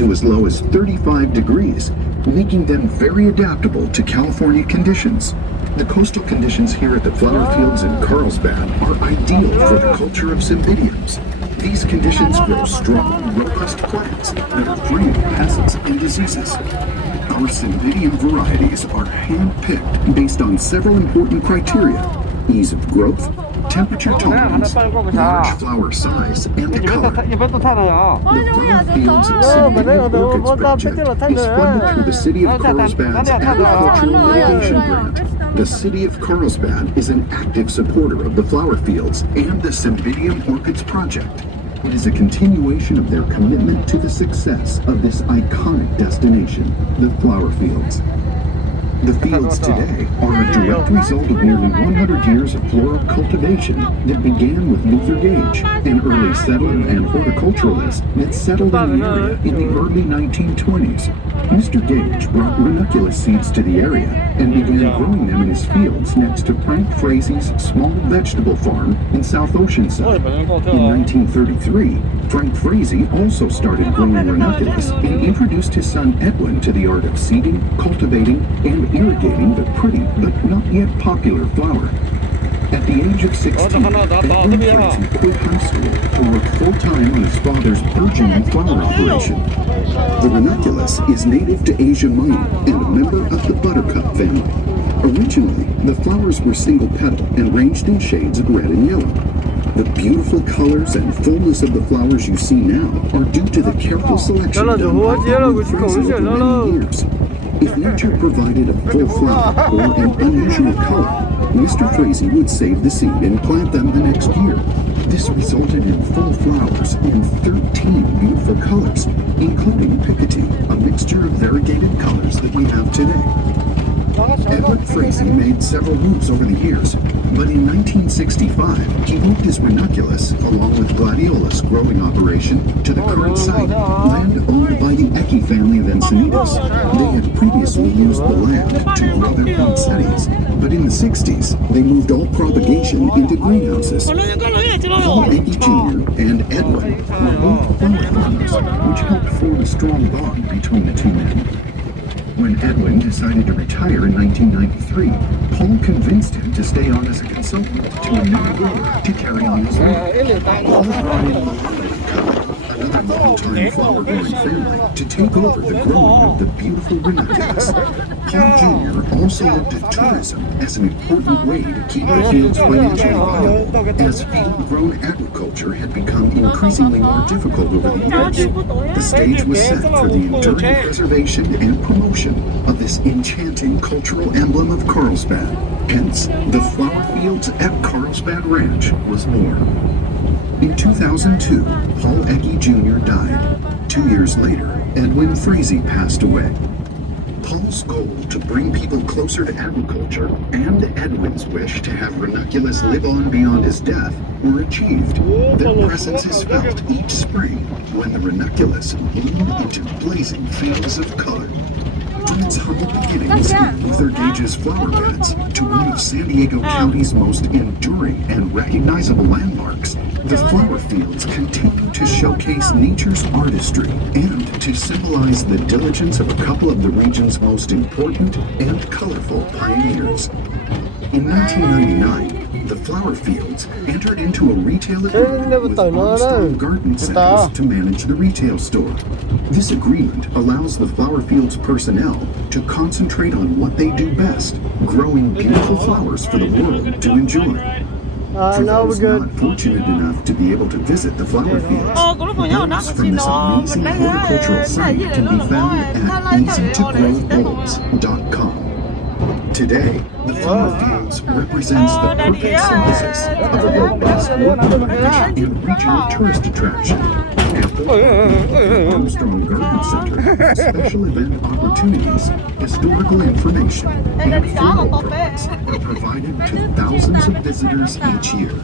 to as low as 35 degrees, making them very adaptable to California conditions. The coastal conditions here at the flower fields in Carlsbad are ideal for the culture of cymbidiums. These conditions grow strong, robust plants that are free of pests and diseases. Our cymbidium varieties are hand-picked based on several important criteria: ease of growth, temperature tolerance, large flower size, and color. The flower fields and cymbidium orchids project is funded through the City of Carlsbad's Agricultural Mitigation Grant. The City of Carlsbad is an active supporter of the flower fields and the Cymbidium Orchids Project. It is a continuation of their commitment to the success of this iconic destination, the flower fields. The fields today are a direct result of nearly 100 years of floral cultivation that began with Luther Gage, an early settler and horticulturalist that settled in the area in the early 1920s. Mr. Gage brought ranunculus seeds to the area and began growing them in his fields next to Frank Frazee's small vegetable farm in South Oceanside. In 1933, Frank Frazee also started growing ranunculus and introduced his son Edwin to the art of seeding, cultivating, and irrigating the pretty but not yet popular flower. At the age of 16, Edwin Frazee quit high school to work full-time on his father's burgeoning flower operation. The ranunculus is native to Asia Minor and a member of the buttercup family. Originally, the flowers were single-petal and ranged in shades of red and yellow. The beautiful colors and fullness of the flowers you see now are due to the careful selection done by Edwin Frazee over many years. If nature provided a full flower or an unusual color, Mr. Frazee would save the seed and plant them the next year. This resulted in full flowers in 13 beautiful colors, including picotee, a mixture of variegated colors that we have today. Edwin Frazee made several moves over the years, but in 1965, he moved his ranunculus, along with gladiolus growing operation, to the current site, land owned by the Ecke family of Encinitas. They had previously used the land to grow their poinsettias, but in the 60s, they moved all propagation into greenhouses. Paul Ecke Jr. and Edwin were both flower farmers, which helped form a strong bond between the two men. When Edwin decided to retire in 1993, Paul convinced him to stay on as a consultant to a new grower to carry on his work. Paul brought in another long-time flower-growing family to take over the growing of the beautiful ranunculus. Paul Jr. also looked at tourism as an important way to keep the fields financially viable, as field-grown agriculture had become increasingly more difficult over the years. The stage was set for the enduring preservation and promotion of this enchanting cultural emblem of Carlsbad. Hence, the flower fields at Carlsbad Ranch was born. In 2002, Paul Ecke Jr. died. 2 years later, Edwin Frazee passed away. Paul's goal to bring people closer to agriculture and Edwin's wish to have ranunculus live on beyond his death were achieved. Their presence is felt each spring when the ranunculus bloomed into blazing fields of color. From its humble beginnings in Luther Gage's flower beds to one of San Diego County's most enduring and recognizable landmarks, the flower fields continue to showcase nature's artistry and to symbolize the diligence of a couple of the region's most important and colorful pioneers. In 1999, the flower fields entered into a retail agreement with Armstrong Garden Centers to manage the retail store. This agreement allows the flower fields personnel to concentrate on what they do best, growing beautiful flowers for the world to enjoy. For those not fortunate enough to be able to visit the flower fields, bulbs from this amazing horticultural site can be found at easytogrowbulbs.com. Today, the flower fields represents the perfect synthesis of a robust local and regional tourist attraction. At the Armstrong Garden Center, special event opportunities, historical information, and floral programs are provided to thousands of visitors each year.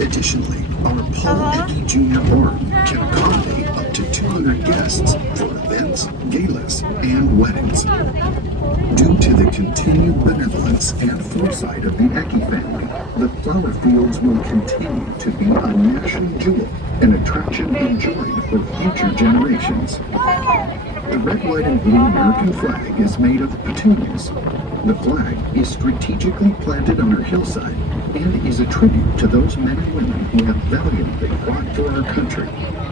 Additionally, our Paul Ecke Jr. Barn can accommodate up to 200 guests for events, galas, and weddings. Due to the continued benevolence and foresight of the Ecke family, the flower fields will continue to be a national jewel, an attraction enjoyed for future generations. The red, white, and blue American flag is made of petunias. The flag is strategically planted on our hillside and is a tribute to those men and women who have valiantly fought for our country.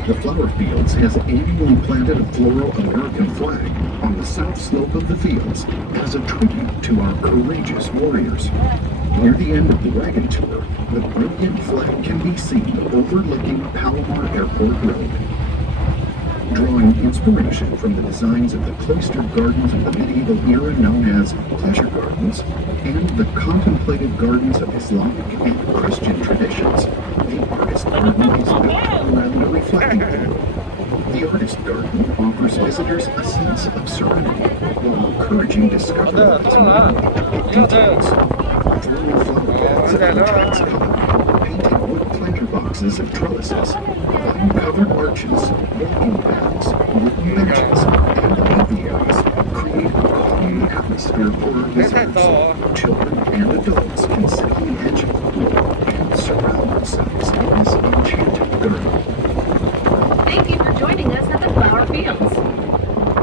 The Flower Fields has annually planted a floral American flag on the south slope of the fields as a tribute to our courageous warriors. Near the end of the wagon tour, the brilliant flag can be seen overlooking Palomar Airport Road. Drawing inspiration from the designs of the cloistered gardens of the medieval era known as pleasure gardens and the contemplative gardens of Islamic and Christian traditions, the artist garden is built around a reflecting pool. The artist garden offers visitors a sense of serenity while encouraging discovery of its minute details. Floral flower beds of intense color, painted wood planter boxes of trellises, vine-covered arches, walking paths, wooden benches, and aviaries create a calming atmosphere for our visitors. Children and adults can sit on the edge of the pool and surround themselves in this enchanted garden. Thank you for joining us at the Flower Fields.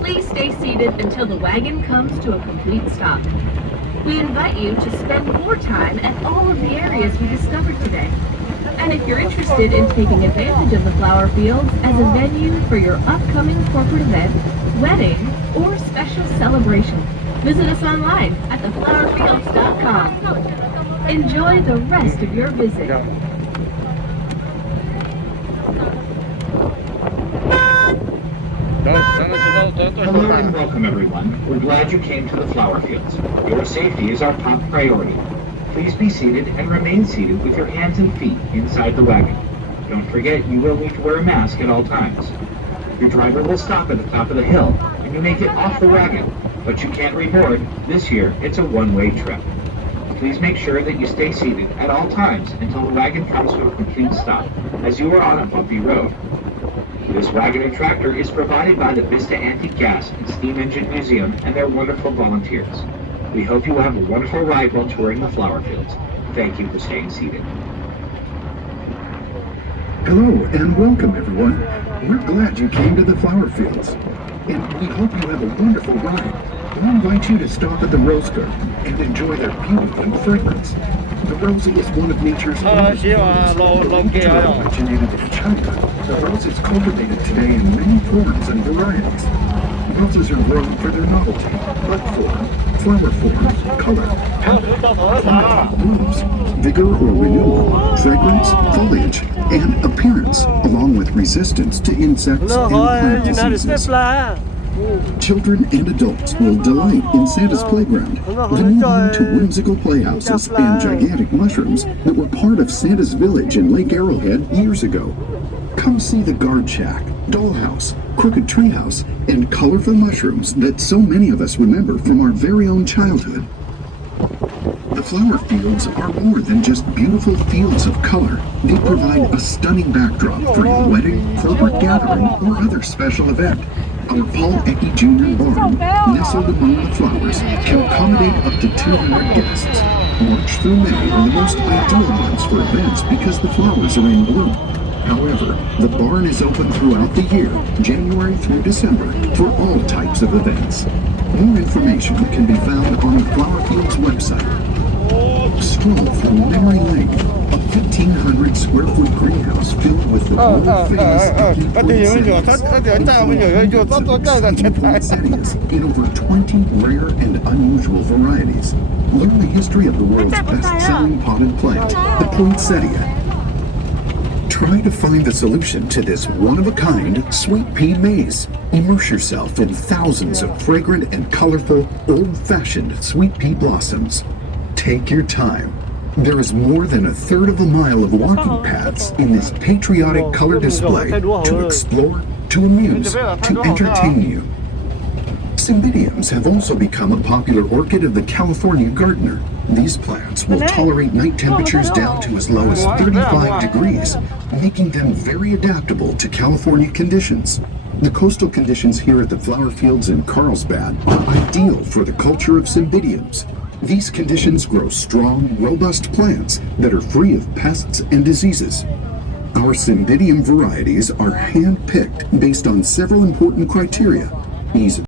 Please stay seated until the wagon comes to a complete stop. We invite you to spend more time at all of the areas we discovered today. And if you're interested in taking advantage of the Flower Fields as a venue for your upcoming corporate event, wedding, or special celebration, visit us online at theflowerfields.com. Enjoy the rest of your visit. Hello and welcome everyone. We're glad you came to the Flower Fields. Your safety is our top priority. Please be seated and remain seated with your hands and feet inside the wagon. Don't forget you will need to wear a mask at all times. Your driver will stop at the top of the hill and you may get off the wagon, but you can't reboard. This year it's a one-way trip. Please make sure that you stay seated at all times until the wagon comes to a complete stop, as you are on a bumpy road. This wagon and tractor is provided by the Vista Antique Gas and Steam Engine Museum and their wonderful volunteers. We hope you will have a wonderful ride while touring the Flower Fields. Thank you for staying seated. Hello and welcome everyone. We're glad you came to the Flower Fields. And we hope you have a wonderful ride. We invite you to stop at the Rose Garden and enjoy their beauty and fragrance. The rose is one of nature's oldest flowers, originated in China. The rose is cultivated today in many forms and varieties. Roses are grown for their novelty, bud form, flower form, color, plant, blooms, vigor or renewal, fragrance, foliage, and appearance, along with resistance to insects and plant diseases. Children and adults will delight in Santa's playground, the new home to whimsical playhouses and gigantic mushrooms that were part of Santa's village in Lake Arrowhead years ago. Come see the guard shack, dollhouse, crooked treehouse, and colorful mushrooms that so many of us remember from our very own childhood. The flower fields are more than just beautiful fields of color. They provide a stunning backdrop for your wedding, corporate gathering, or other special event. Our Paul Ecke Jr. Barn, nestled among the flowers, can accommodate up to 200 guests. March through May are the most ideal months for events because the flowers are in bloom. However, the barn is open throughout the year, January through December, for all types of events. More information can be found on the Flower Fields website. Stroll through Memory Lane, a 1,500 square foot greenhouse filled with the world-famous poinsettias in over 20 rare and unusual varieties. Learn the history of the world's best-selling potted plant, the poinsettia. Try to find the solution to this one-of-a-kind sweet pea maze. Immerse yourself in thousands of fragrant and colorful, old-fashioned sweet pea blossoms. Take your time. There is more than a third of a mile of walking paths in this patriotic color display to explore, to amuse, to entertain you. Cymbidiums have also become a popular orchid of the California gardener. These plants will tolerate night temperatures down to as low as 35 degrees, making them very adaptable to California conditions. The coastal conditions here at the flower fields in Carlsbad are ideal for the culture of Cymbidiums. These conditions grow strong, robust plants that are free of pests and diseases. Our Cymbidium varieties are hand-picked based on several important criteria: ease of